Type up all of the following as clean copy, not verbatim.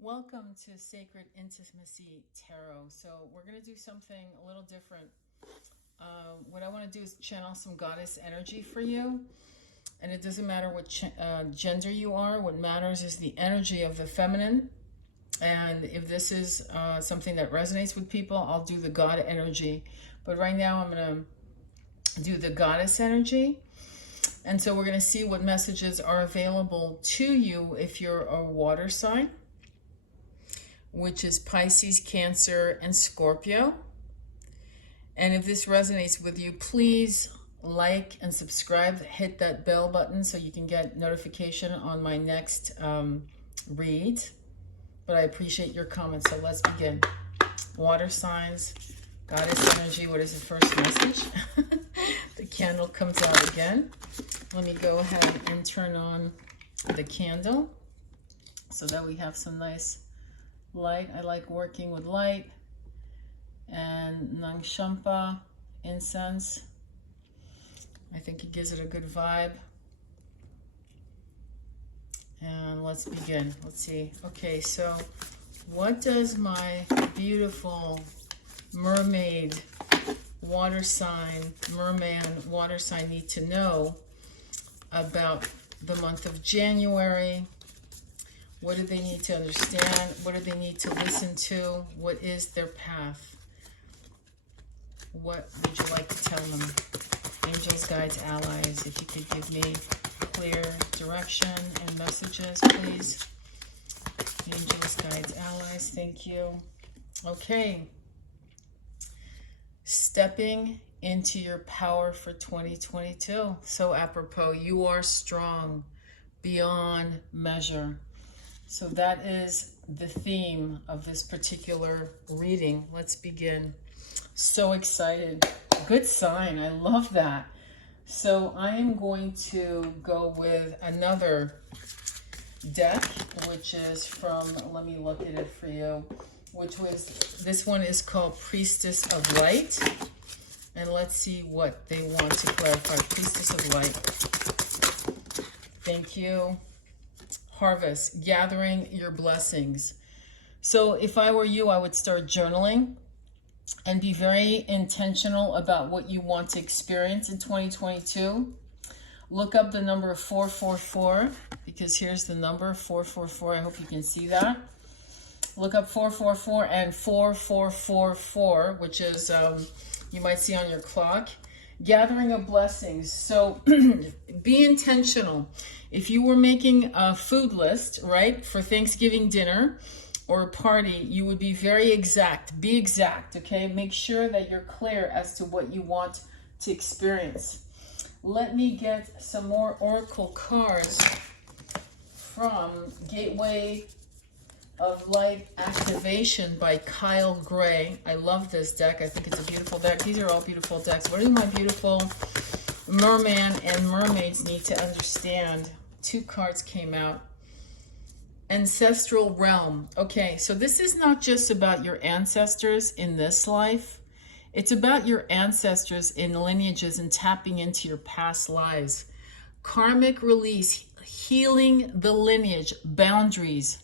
Welcome to Sacred Intimacy Tarot. So we're going to do something a little different. What I want to do is channel some goddess energy for you. And it doesn't matter what gender you are. What matters is the energy of the feminine. And if this is something that resonates with people, I'll do the god energy. But right now I'm going to do the goddess energy. And so we're going to see what messages are available to you if you're a water sign, which is Pisces, Cancer, and Scorpio. And if this resonates with you, please like and subscribe. Hit that bell button so you can get notification on my next read. But I appreciate your comments. So let's begin. Water signs, goddess energy. What is the first message? The candle comes out again. Let me go ahead and turn on the candle so that we have some nice light. I like working with light and Nangshampa incense. I think it gives it a good vibe. And let's begin. Let's see. Okay, so what does my beautiful mermaid water sign, merman water sign need to know about the month of January? What do they need to understand? What do they need to listen to? What is their path? What would you like to tell them? Angels, guides, allies, if you could give me clear direction and messages, please. Angels, guides, allies, thank you. Okay. Stepping into your power for 2022. So apropos, you are strong beyond measure. So that is the theme of this particular reading. Let's begin. So excited. Good sign. I love that. So I am going to go with another deck, which is from, let me look at it for you, this one is called Priestess of Light. And let's see what they want to clarify. Priestess of Light. Thank you. Harvest, gathering your blessings. So if I were you, I would start journaling and be very intentional about what you want to experience in 2022. Look up the number 444, because here's the number 444. I hope you can see that. Look up 444 and 4444, which is, you might see on your clock. Gathering of blessings. So be intentional. If you were making a food list, right, for Thanksgiving dinner or a party, you would be very exact. Be exact, okay? Make sure that you're clear as to what you want to experience. Let me get some more oracle cards from Gateway of Light Activation by Kyle Gray. I love this deck. I think it's a beautiful deck. These are all beautiful decks. What do my beautiful merman and mermaids need to understand? Two cards came out. Ancestral realm. Okay, so this is not just about your ancestors in this life. It's about your ancestors in lineages and tapping into your past lives. Karmic release, healing the lineage, boundaries.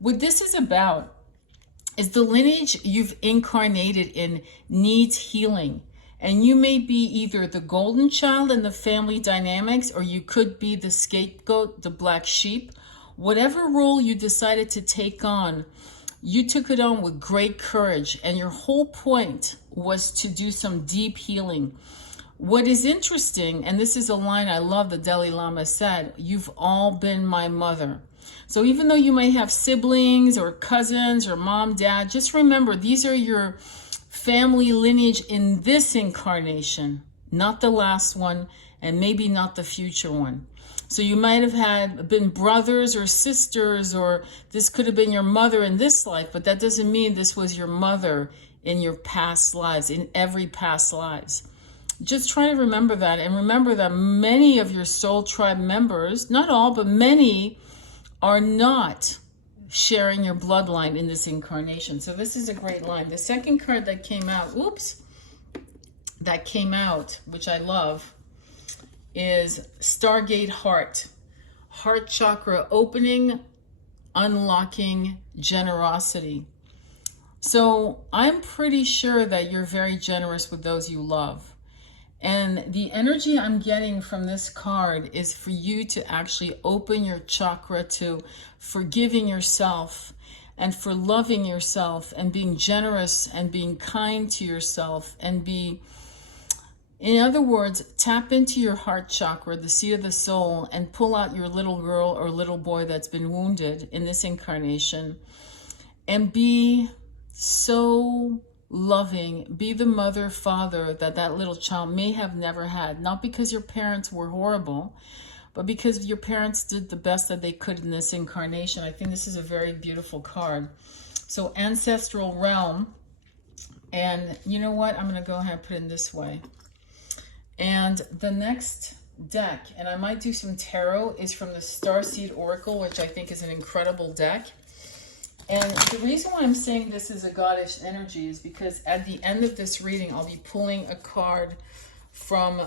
What this is about is the lineage you've incarnated in needs healing. And you may be either the golden child in the family dynamics, or you could be the scapegoat, the black sheep. Whatever role you decided to take on, you took it on with great courage. And your whole point was to do some deep healing. What is interesting, and this is a line I love, the Dalai Lama said, "You've all been my mother." So even though you may have siblings or cousins or mom, dad, just remember these are your family lineage in this incarnation, not the last one, and maybe not the future one. So you might have been brothers or sisters, or this could have been your mother in this life, but that doesn't mean this was your mother in your past lives, in every past lives. Just try to remember that, and remember that many of your soul tribe members, not all, but many, are not sharing your bloodline in this incarnation. So this is a great line. The second card that came out, which I love, is Stargate Heart. Heart chakra opening unlocking generosity. So I'm pretty sure that you're very generous with those you love. And the energy I'm getting from this card is for you to actually open your chakra to forgiving yourself and for loving yourself and being generous and being kind to yourself and be, in other words, tap into your heart chakra, the seat of the soul, and pull out your little girl or little boy that's been wounded in this incarnation and be so loving, be the mother, father that that little child may have never had, not because your parents were horrible, but because your parents did the best that they could in this incarnation. I think this is a very beautiful card. So ancestral realm, and you know what? I'm going to go ahead and put it this way. And the next deck, and I might do some tarot, is from the Starseed Oracle, which I think is an incredible deck. And the reason why I'm saying this is a goddess energy is because at the end of this reading, I'll be pulling a card from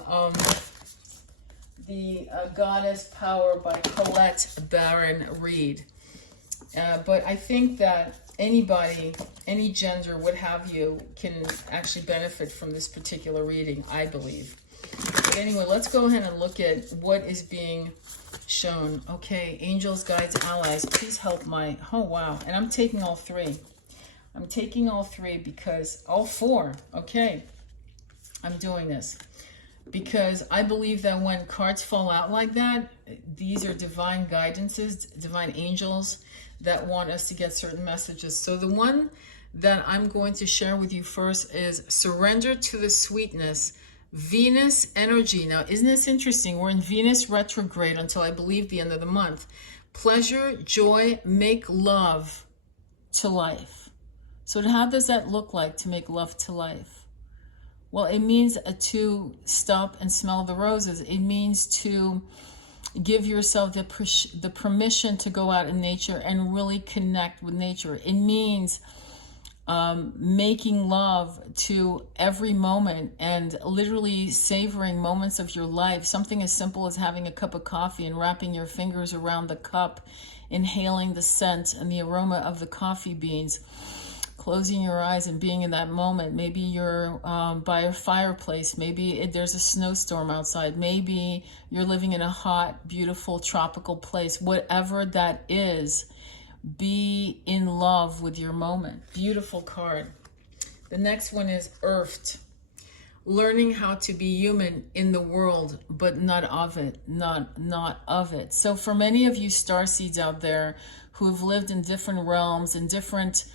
the Goddess Power by Colette Baron Reed. But I think that anybody, any gender, what have you, can actually benefit from this particular reading, I believe. But anyway, let's go ahead and look at what is being shown. Okay, angels, guides, allies, please help my, oh wow, and I'm taking all three. I'm taking all three because, all four, okay, I'm doing this. Because I believe that when cards fall out like that, these are divine guidances, divine angels that want us to get certain messages. So the one that I'm going to share with you first is Surrender to the Sweetness, Venus energy. Now, isn't this interesting? We're in Venus retrograde until I believe the end of the month. Pleasure, joy, make love to life. So how does that look like, to make love to life? Well, it means to stop and smell the roses. It means to give yourself the permission to go out in nature and really connect with nature. It means making love to every moment and literally savoring moments of your life. Something as simple as having a cup of coffee and wrapping your fingers around the cup, inhaling the scent and the aroma of the coffee beans, closing your eyes and being in that moment. Maybe you're by a fireplace. Maybe there's a snowstorm outside. Maybe you're living in a hot, beautiful, tropical place. Whatever that is, be in love with your moment. Beautiful card. The next one is Earthed. Learning how to be human in the world, but not of it. Not of it. So for many of you starseeds out there who have lived in different realms, in different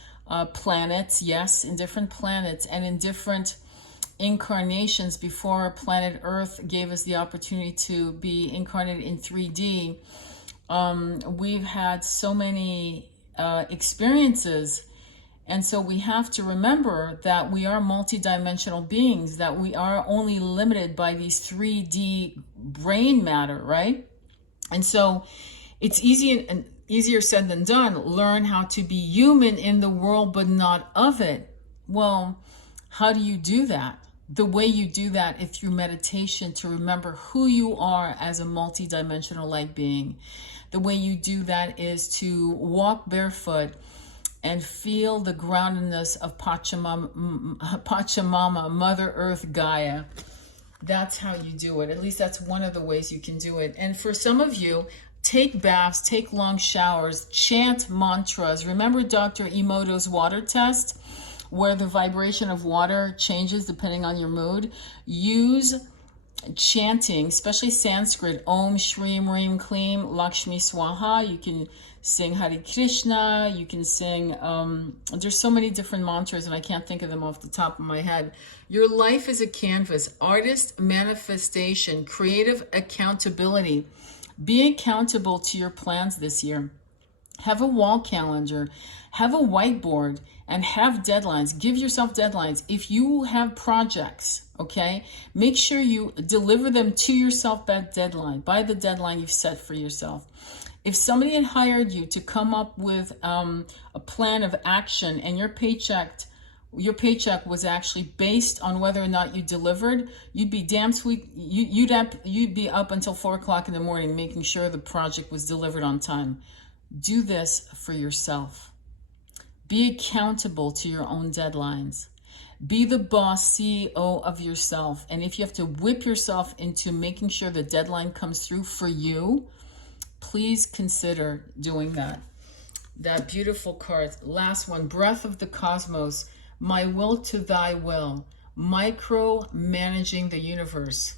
planets, yes, in different planets and in different incarnations before planet Earth gave us the opportunity to be incarnated in 3D, we've had so many experiences, and so we have to remember that we are multidimensional beings, that we are only limited by these 3D brain matter, right? And so it's easier said than done. Learn how to be human in the world, but not of it. Well, how do you do that? The way you do that is through meditation, to remember who you are as a multidimensional light being. The way you do that is to walk barefoot and feel the groundedness of Pachamama, Mother Earth, Gaia. That's how you do it. At least that's one of the ways you can do it. And for some of you, take baths, take long showers, chant mantras. Remember Dr. Emoto's water test, where the vibration of water changes depending on your mood? Use chanting, especially Sanskrit, Om, Shrim, Rim, Klim, Lakshmi, Swaha. You can sing Hare Krishna. You can sing, there's so many different mantras and I can't think of them off the top of my head. Your life is a canvas. Artist manifestation, creative accountability. Be accountable to your plans this year. Have a wall calendar, have a whiteboard, and have deadlines. Give yourself deadlines. If you have projects, okay, make sure you deliver them to yourself by the deadline you've set for yourself. If somebody had hired you to come up with a plan of action and your paycheck was actually based on whether or not you delivered, you'd be damn sweet. You'd be up until 4 o'clock in the morning making sure the project was delivered on time. Do this for yourself. Be accountable to your own deadlines. Be the boss, CEO of yourself. And if you have to whip yourself into making sure the deadline comes through for you, please consider doing that. That beautiful card. Last one, Breath of the Cosmos. My will to thy will. Micro-managing the universe.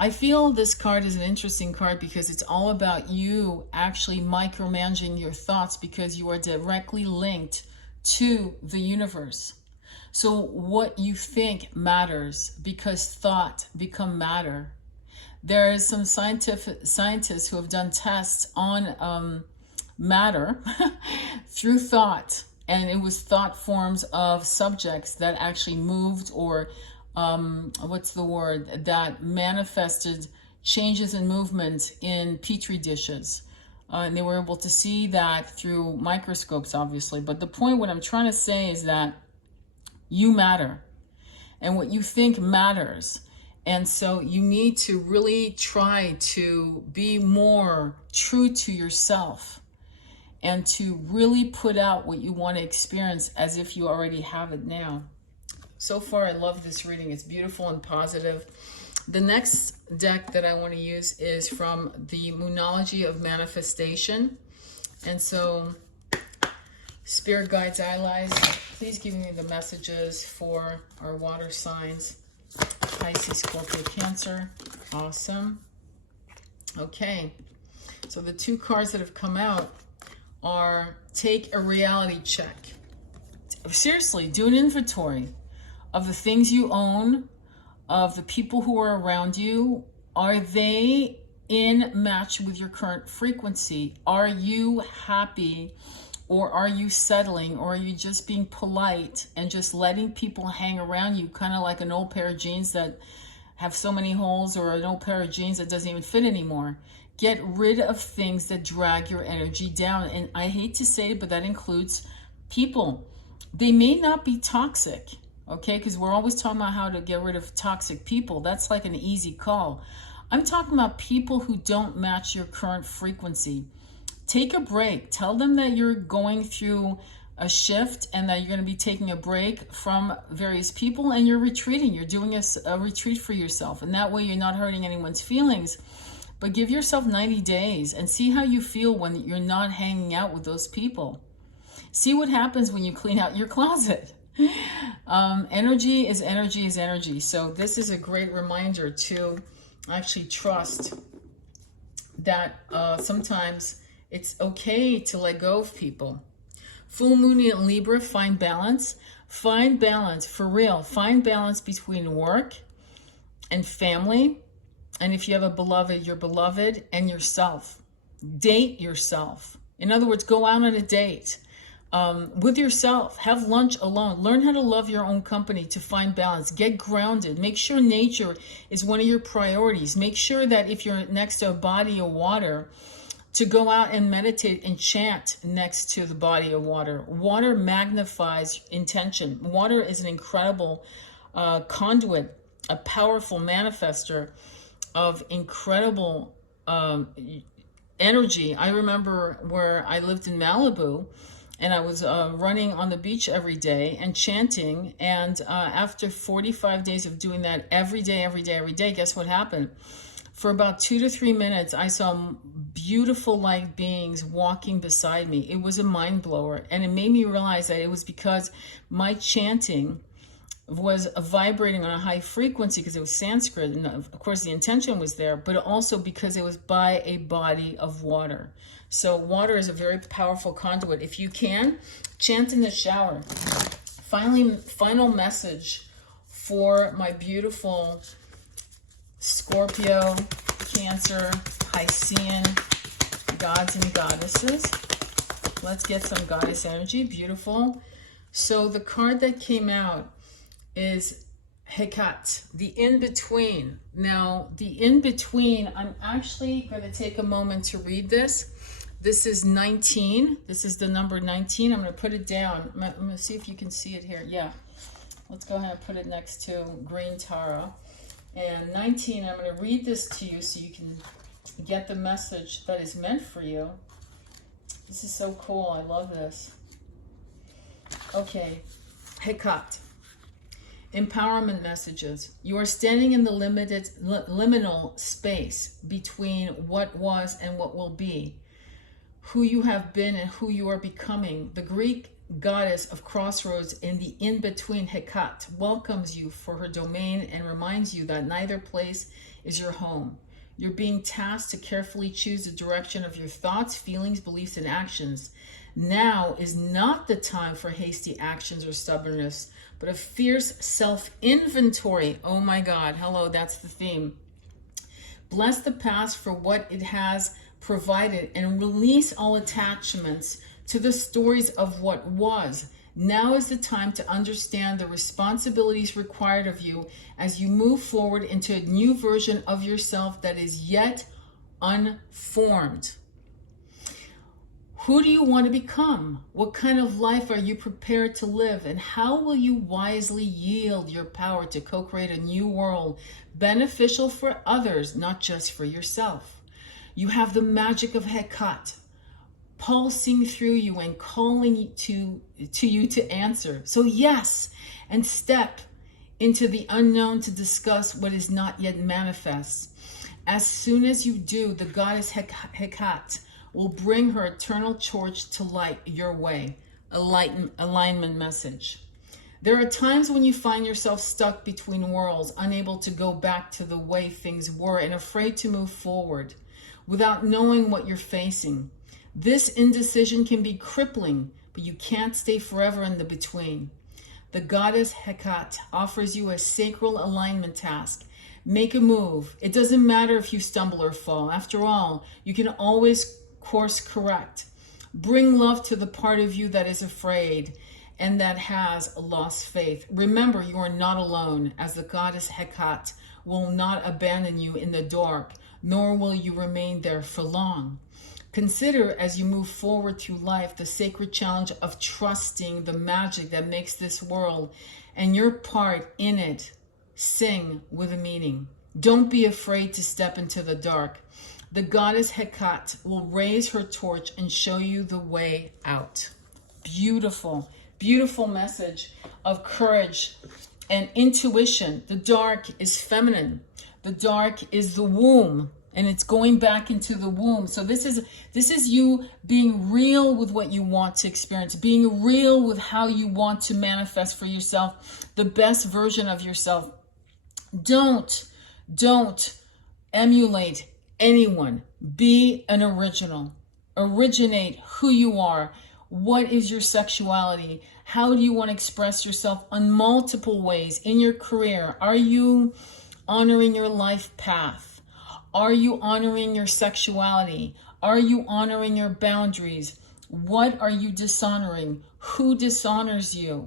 I feel this card is an interesting card because it's all about you actually micromanaging your thoughts, because you are directly linked to the universe. So what you think matters, because thought become matter. There is some scientists who have done tests on matter through thought, and it was thought forms of subjects that actually moved, or that manifested changes in movement in petri dishes. And they were able to see that through microscopes, obviously. But the point, what I'm trying to say is that you matter, and what you think matters. And so you need to really try to be more true to yourself, and to really put out what you want to experience as if you already have it now. So far, I love this reading. It's beautiful and positive. The next deck that I want to use is from the Moonology of Manifestation. And so, Spirit Guides, Allies, please give me the messages for our water signs. Pisces, Scorpio, Cancer. Awesome. Okay. So the two cards that have come out are take a reality check. Seriously, do an inventory of the things you own, of the people who are around you. Are they in match with your current frequency? Are you happy, or are you settling, or are you just being polite and just letting people hang around you, kind of like an old pair of jeans that have so many holes, or an old pair of jeans that doesn't even fit anymore? Get rid of things that drag your energy down. And I hate to say it, but that includes people. They may not be toxic, okay? Because we're always talking about how to get rid of toxic people. That's like an easy call. I'm talking about people who don't match your current frequency. Take a break. Tell them that you're going through a shift and that you're going to be taking a break from various people, and you're retreating. You're doing a retreat for yourself. And that way you're not hurting anyone's feelings. But give yourself 90 days and see how you feel when you're not hanging out with those people. See what happens when you clean out your closet. Energy is energy is energy. So this is a great reminder to actually trust that sometimes it's okay to let go of people. Full moon in Libra, find balance. Find balance, for real. Find balance between work and family. And if you have a beloved, your beloved, and yourself. Date yourself. In other words, go out on a date with yourself. Have lunch alone. Learn how to love your own company to find balance. Get grounded. Make sure nature is one of your priorities. Make sure that if you're next to a body of water, to go out and meditate and chant next to the body of water. Water magnifies intention. Water is an incredible conduit, a powerful manifester of incredible energy. I remember where I lived in Malibu, and I was running on the beach every day and chanting. And after 45 days of doing that every day, guess what happened? For about 2 to 3 minutes, I saw beautiful light beings walking beside me. It was a mind blower. And it made me realize that it was because my chanting was vibrating on a high frequency, because it was Sanskrit, and of course the intention was there, but also because it was by a body of water. So water is a very powerful conduit. If you can, chant in the shower. Final message for my beautiful Scorpio, Cancer, Piscean gods and goddesses. Let's get some goddess energy. Beautiful. So the card that came out is Hekat, the in-between. Now, the in-between, I'm actually going to take a moment to read this. This is 19. This is the number 19. I'm going to put it down. I'm going to see if you can see it here. Yeah. Let's go ahead and put it next to green Tara. And 19, I'm going to read this to you so you can get the message that is meant for you. This is so cool. I love this. Okay. Hekat. Empowerment messages. You are standing in the liminal space between what was and what will be, who you have been and who you are becoming. The Greek goddess of crossroads in the in-between, Hekat, welcomes you for her domain and reminds you that neither place is your home. You're being tasked to carefully choose the direction of your thoughts, feelings, beliefs, and actions. Now is not the time for hasty actions or stubbornness, but a fierce self-inventory. Oh my God, hello, that's the theme. Bless the past for what it has provided and release all attachments to the stories of what was. Now is the time to understand the responsibilities required of you as you move forward into a new version of yourself that is yet unformed. Who do you want to become? What kind of life are you prepared to live? And how will you wisely yield your power to co-create a new world beneficial for others, not just for yourself? You have the magic of Hekat pulsing through you and calling to you to answer. So yes, and step into the unknown to discuss what is not yet manifest. As soon as you do, the goddess Hekat will bring her eternal torch to light your way. Alignment message. There are times when you find yourself stuck between worlds, unable to go back to the way things were and afraid to move forward without knowing what you're facing. This indecision can be crippling, but you can't stay forever in the between. The goddess Hekat offers you a sacral alignment task. Make a move. It doesn't matter if you stumble or fall. After all, you can always course correct. Bring love to the part of you that is afraid and that has lost faith. Remember, you are not alone, as the goddess Hekat will not abandon you in the dark, nor will you remain there for long. Consider, as you move forward through life, the sacred challenge of trusting the magic that makes this world and your part in it sing with a meaning. Don't be afraid to step into the dark. The goddess Hekat will raise her torch and show you the way out. Beautiful, beautiful message of courage and intuition. The dark is feminine. The dark is the womb, and it's going back into the womb. So this is you being real with what you want to experience, being real with how you want to manifest for yourself the best version of yourself. Don't emulate anyone. Be an original. Originate who you are. What is your sexuality? How do you want to express yourself on multiple ways in your career? Are you honoring your life path? Are you honoring your sexuality? Are you honoring your boundaries? What are you dishonoring? Who dishonors you?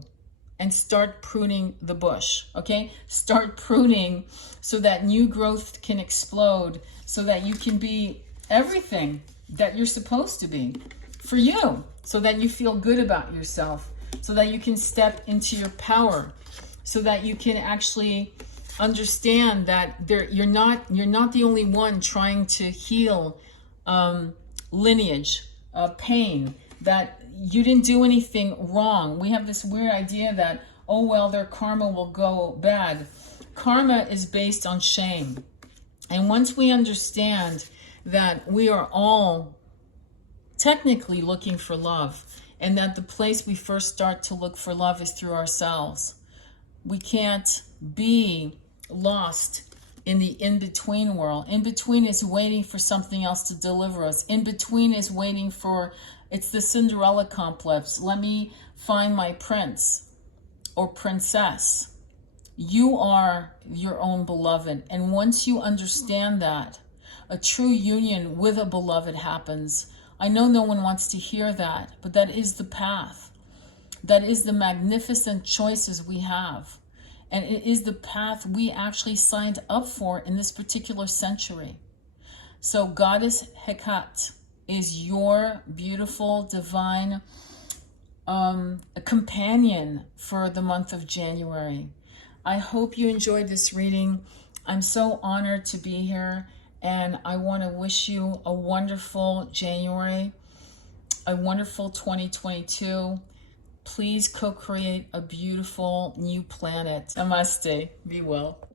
And start pruning the bush, okay? Start pruning so that new growth can explode, so that you can be everything that you're supposed to be for you, so that you feel good about yourself, so that you can step into your power, so that you can actually understand that you're not the only one trying to heal lineage, pain, that you didn't do anything wrong. We have this weird idea that, oh, well, their karma will go bad. Karma is based on shame. And once we understand that we are all technically looking for love, and that the place we first start to look for love is through ourselves, we can't be lost in the in-between world. In-between is waiting for something else to deliver us. In-between is waiting for, it's the Cinderella complex. Let me find my prince or princess. You are your own beloved. And once you understand that, a true union with a beloved happens. I know no one wants to hear that, but that is the path. That is the magnificent choices we have. And it is the path we actually signed up for in this particular century. So Goddess Hekat is your beautiful, divine companion for the month of January. I hope you enjoyed this reading. I'm so honored to be here, and I want to wish you a wonderful January. a wonderful 2022. Please co-create a beautiful new planet. Namaste. Be well.